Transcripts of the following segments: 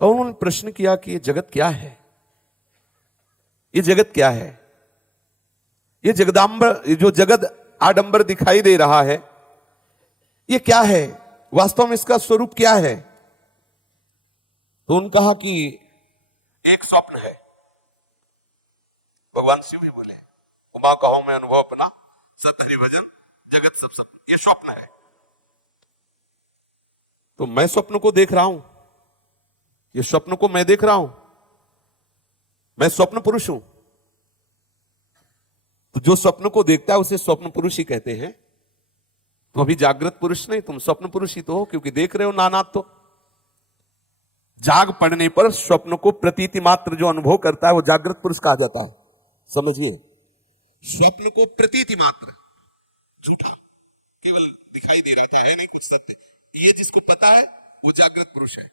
तो उन्होंने प्रश्न किया कि ये जगत क्या है, ये जगत क्या है, ये जगदांबर, जो जगत आडंबर दिखाई दे रहा है ये क्या है, वास्तव में इसका स्वरूप क्या है। तो उन्होंने कहा कि एक स्वप्न है। भगवान शिव भी बोले, उमा कहो मैं अनुभव अपना, सत हरि भजन जगत सब स्वप्न, ये स्वप्न है। तो मैं स्वप्न को देख रहा हूं, ये स्वप्न को मैं देख रहा हूं, मैं स्वप्न पुरुष हूं। तो जो स्वप्न को देखता है उसे स्वप्न पुरुष ही कहते हैं। तो अभी जागृत पुरुष नहीं, तुम स्वप्न पुरुष ही तो हो, क्योंकि देख रहे हो नानात। तो जाग पड़ने पर स्वप्न को प्रतीति मात्र जो अनुभव करता है वो जागृत पुरुष कहा जाता है। समझिए, स्वप्न को प्रतीति मात्र, झूठा, केवल दिखाई दे रहा था, है नहीं कुछ सत्य, ये जिसको पता है वो जागृत पुरुष है।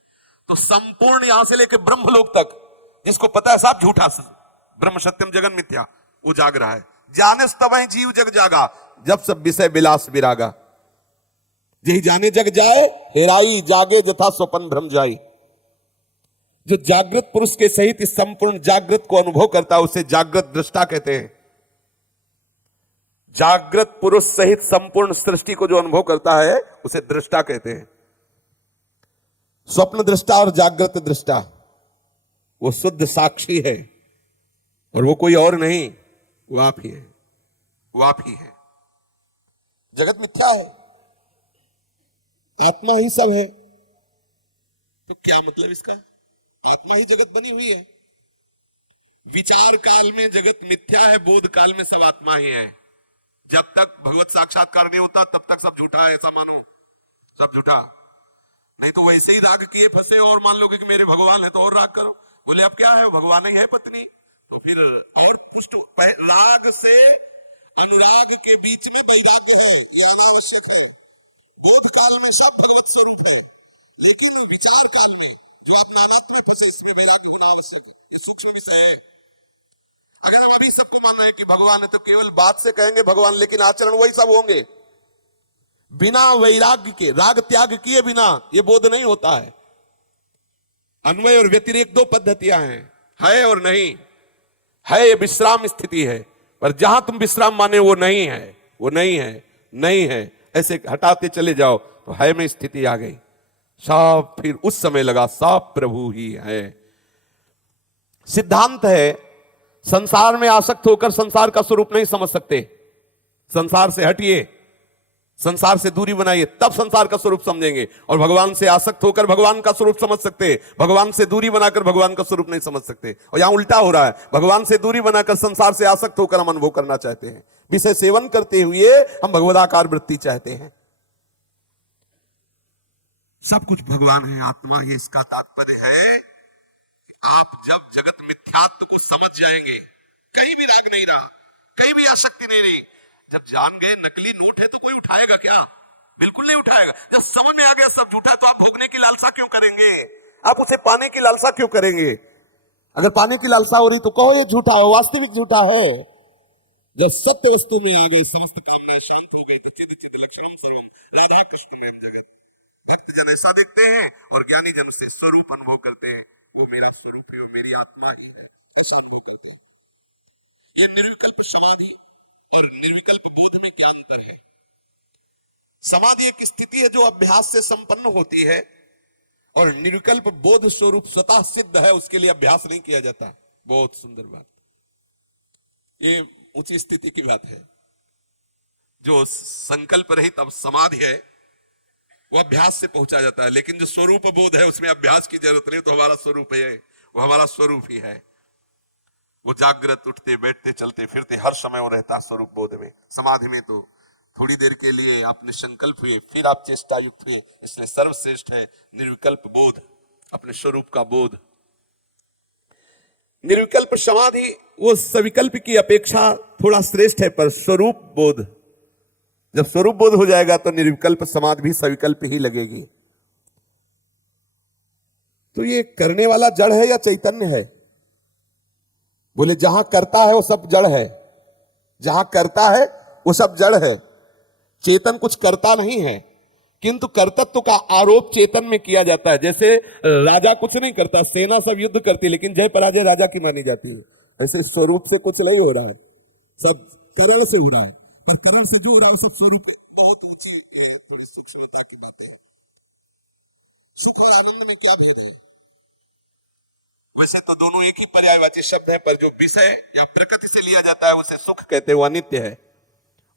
तो संपूर्ण यहां से लेकर ब्रह्मलोक तक जिसको पता है सब झूठा, ब्रह्म सत्यम जगन मिथ्या, वो जाग रहा है। जाने तब जीव जग जागा, जब सब विषय विलास विरागा। यही जाने जग जाए हेराई, जागे जथा स्वपन भ्रम जाई। जो जागृत पुरुष के सहित इस संपूर्ण जागृत को अनुभव करता है उसे जागृत दृष्टा कहते हैं। जागृत पुरुष सहित संपूर्ण सृष्टि को जो अनुभव करता है उसे दृष्टा कहते हैं। स्वप्न दृष्टा और जागृत दृष्टा, वो शुद्ध साक्षी है और वो कोई और नहीं, वो आप ही है, वो आप ही है। जगत मिथ्या है, आत्मा ही सब है। तो क्या मतलब इसका, आत्मा ही जगत बनी हुई है। विचार काल में जगत मिथ्या है, बोध काल में सब आत्मा ही है। जब तक भगवत साक्षात्कार नहीं होता तब तक सब झूठा है, ऐसा मानो, सब झूठा। नहीं तो वैसे ही राग किए फंसे और मान लो कि मेरे भगवान है तो और राग करो। बोले अब क्या है, भगवान ही है पत्नी, तो फिर और पुष्ट। राग से अनुराग के बीच में वैराग्य है, यह अनावश्यक है। बोध काल में सब भगवत स्वरूप है, लेकिन विचार काल में जो आप नानात्व में फंसे, इसमें वैराग्य होना आवश्यक है। ये सूक्ष्म विषय है। अगर हम अभी सबको मानना है कि भगवान है तो केवल बात से कहेंगे भगवान, लेकिन आचरण वही सब होंगे। बिना वैराग्य के, राग त्याग किए बिना ये बोध नहीं होता है। अन्वय और व्यतिरेक दो पद्धतियां हैं, है और नहीं। है ये विश्राम स्थिति है, पर जहां तुम विश्राम माने वो नहीं है, वो नहीं है, नहीं है, ऐसे हटाते चले जाओ तो है में स्थिति आ गई। सब फिर उस समय लगा सब प्रभु ही है। सिद्धांत है, संसार में आसक्त होकर संसार का स्वरूप नहीं समझ सकते। संसार से हटिए, संसार से दूरी बनाइए, तब संसार का स्वरूप समझेंगे। और भगवान से आसक्त होकर भगवान का स्वरूप समझ सकते, भगवान से दूरी बनाकर भगवान का स्वरूप नहीं समझ सकते। और यहां उल्टा हो रहा है, भगवान से दूरी बनाकर संसार से आसक्त होकर हम अनुभव करना चाहते हैं। विषय सेवन करते हुए हम भगवदाकार वृत्ति चाहते हैं। सब कुछ भगवान है, आत्मा ही इसका तात्पर्य है। आप जब जगत मिथ्यात्व को समझ जाएंगे, कहीं भी राग नहीं रहा, कहीं भी आसक्ति नहीं रही। जब जान गए नकली नोट है तो कोई उठाएगा क्या? बिल्कुल नहीं उठाएगा। जब समझ में आ गया सब झूठा, तो आप भोगने की लालसा क्यों करेंगे? आप उसे पाने की लालसा क्यों करेंगे? अगर पाने की लालसा हो रही तो कहो ये झूठा है, वास्तविक झूठा है। जब सत्य वस्तु में आ गई, समस्त कामनाएं शांत हो गई, तो चिद चिद लक्षणम सर्वम राधा कृष्ण में जगत। भक्त जन ऐसा देखते हैं और ज्ञानी जन उससे स्वरूप अनुभव करते हैं, वो मेरा स्वरूप है, वो मेरी आत्मा ही है, ऐसा अनुभव करते हैं। ये निर्विकल्प समाधि और निर्विकल्प बोध में क्या अंतर है? समाधि एक स्थिति है जो अभ्यास से संपन्न होती है, और निर्विकल्प बोध स्वरूप स्वतः सिद्ध है, उसके लिए अभ्यास नहीं किया जाता। बहुत सुंदर बात, ये ऊंची स्थिति की बात है। जो संकल्प रहित अब समाधि है वो अभ्यास से पहुंचा जाता है, लेकिन जो स्वरूप बोध है उसमें अभ्यास की जरूरत नहीं। तो हमारा स्वरूप है, वो हमारा स्वरूप ही है। वो जागृत, उठते बैठते चलते फिरते हर समय वो रहता स्वरूप बोध में। समाधि में तो थोड़ी देर के लिए आप निसंकल्प हुए, फिर आप चेष्टा युक्त हुए, इसलिए सर्वश्रेष्ठ है निर्विकल्प बोध, अपने स्वरूप का बोध। निर्विकल्प समाधि वो सविकल्प की अपेक्षा थोड़ा श्रेष्ठ है, पर स्वरूप बोध, जब स्वरूप बोध हो जाएगा तो निर्विकल्प समाधि भी सविकल्प ही लगेगी। तो ये करने वाला जड़ है या चैतन्य है? बोले जहां करता है वो सब जड़ है, जहां करता है वो सब जड़ है। चेतन कुछ करता नहीं है, किंतु कर्तृत्व का आरोप चेतन में किया जाता है। जैसे राजा कुछ नहीं करता, सेना सब युद्ध करती, लेकिन जय पराजय राजा की मानी जाती है। ऐसे स्वरूप से कुछ नहीं हो रहा है, सब करण से हो रहा है। पर करण से जो हो रहा है सब स्वरूप बहुत ऊंची, ये थोड़ी सूक्ष्मता की बातें हैं। सुख और आनंद में क्या भेद है? वैसे तो दोनों एक ही पर्यायवाची शब्द है, पर जो विषय या प्रकृति से लिया जाता है उसे सुख कहते हैं, वो अनित्य है।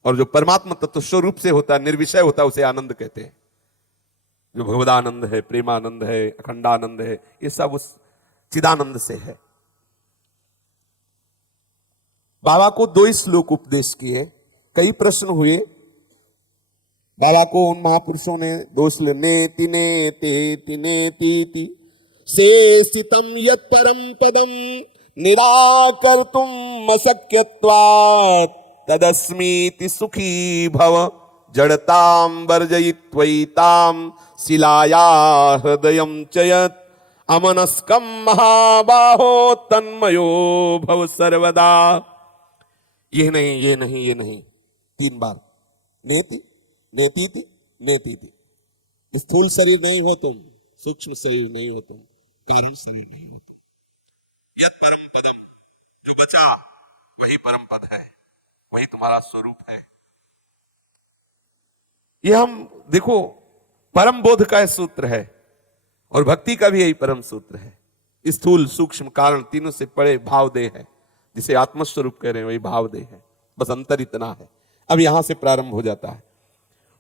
और जो परमात्मा तत्व स्वरूप से होता है, निर्विषय होता है, उसे आनंद कहते हैं। जो भगवदानंद है, प्रेमानंद है, अखंडानंद है, ये सब उस चिदानंद से है। बाबा को 2 श्लोक उपदेश किए, कई प्रश्न हुए। बाबा को उन महापुरुषों ने 2 श्लोक, नेति नेति नेति शेषितम यत् परम पदम निराकर्तुम अशक्यत्वात् तदस्मीति सुखी भव जड़ताम वर्जयित्वैताम शिलाया हृदयम चयत अमनस्कम महाबाहो तन्मयो भव सर्वदा। ये नहीं, ये नहीं, ये नहीं, 3 बार। नेति नेति नेति। स्थूल शरीर नहीं हो तुम, सूक्ष्म शरीर नहीं हो तुम, कारण शरीर नहीं हो तुम। यत् परम पदम, जो बचा वही परम पद है, वही तुम्हारा स्वरूप है। ये हम देखो, परम बोध का सूत्र है और भक्ति का भी यही परम सूत्र है। स्थूल सूक्ष्म कारण तीनों से परे भाव देह है, जिसे आत्मस्वरूप कह रहे हैं, वही भाव देह है। बस अंतर इतना है। अब यहां से प्रारंभ हो जाता है,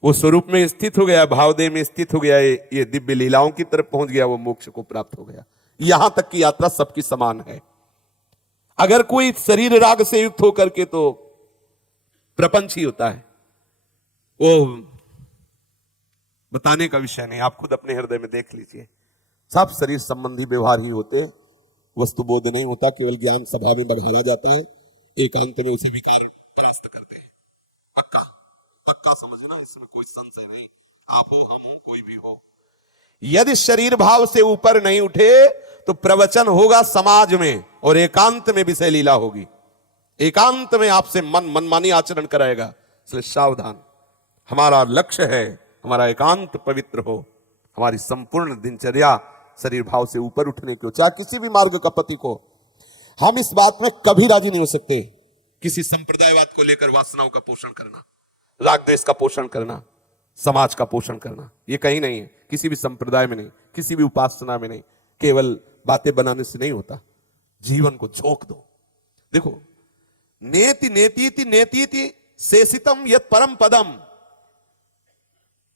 वो स्वरूप में स्थित हो गया, भाव देह में स्थित हो गया, ये दिव्य लीलाओं की तरफ पहुंच गया, वो मोक्ष को प्राप्त हो गया। यहां तक की यात्रा सबकी समान है। अगर कोई शरीर राग से युक्त होकर के तो प्रपंच ही होता है, वो बताने का विषय नहीं, आप खुद अपने हृदय में देख लीजिए। सब शरीर संबंधी व्यवहार ही होते, वस्तु बोध नहीं होता, केवल ज्ञान सभा में बढ़ाना जाता है, एकांत में उसे विकार परास्त करते हैं। पक्का पक्का समझना, इसमें कोई संशय नहीं। आप हो, हम हो, कोई भी हो, यदि शरीर भाव से ऊपर नहीं उठे तो प्रवचन होगा समाज में और एकांत में विषय लीला होगी। एकांत में आपसे मनमानी आचरण कराएगा, इसलिए सावधान। हमारा लक्ष्य है हमारा एकांत पवित्र हो, हमारी संपूर्ण दिनचर्या शरीर भाव से ऊपर उठने की हो। चाहे किसी भी मार्ग का पति को, हम इस बात में कभी राजी नहीं हो सकते किसी संप्रदायवाद को लेकर वासनाओं का पोषण करना, राग द्वेष का पोषण करना, समाज का पोषण करना, ये कहीं नहीं है, किसी भी संप्रदाय में नहीं, किसी भी उपासना में नहीं। केवल बातें बनाने से नहीं होता, जीवन को झोंक दो। देखो, नेति नेति नेति शेषितम यत् परम पदम।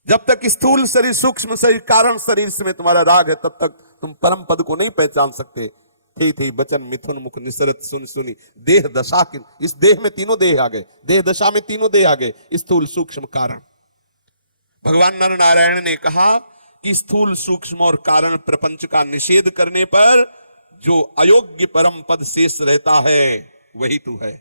जब तक स्थूल शरीर, सूक्ष्म शरीर, कारण शरीर में तुम्हारा राग है, तब तक तुम परम पद को नहीं पहचान सकते। थी बचन मिथुन मुख निसरत सुन सुनी देह दशा की, इस देह में तीनों देह आ गए, देह दशा में तीनों देह आ गए, स्थूल सूक्ष्म कारण। भगवान नर नारायण ने कहा कि स्थूल सूक्ष्म और कारण प्रपंच का निषेध करने पर जो अयोग्य परम पद शेष रहता है वही तू है।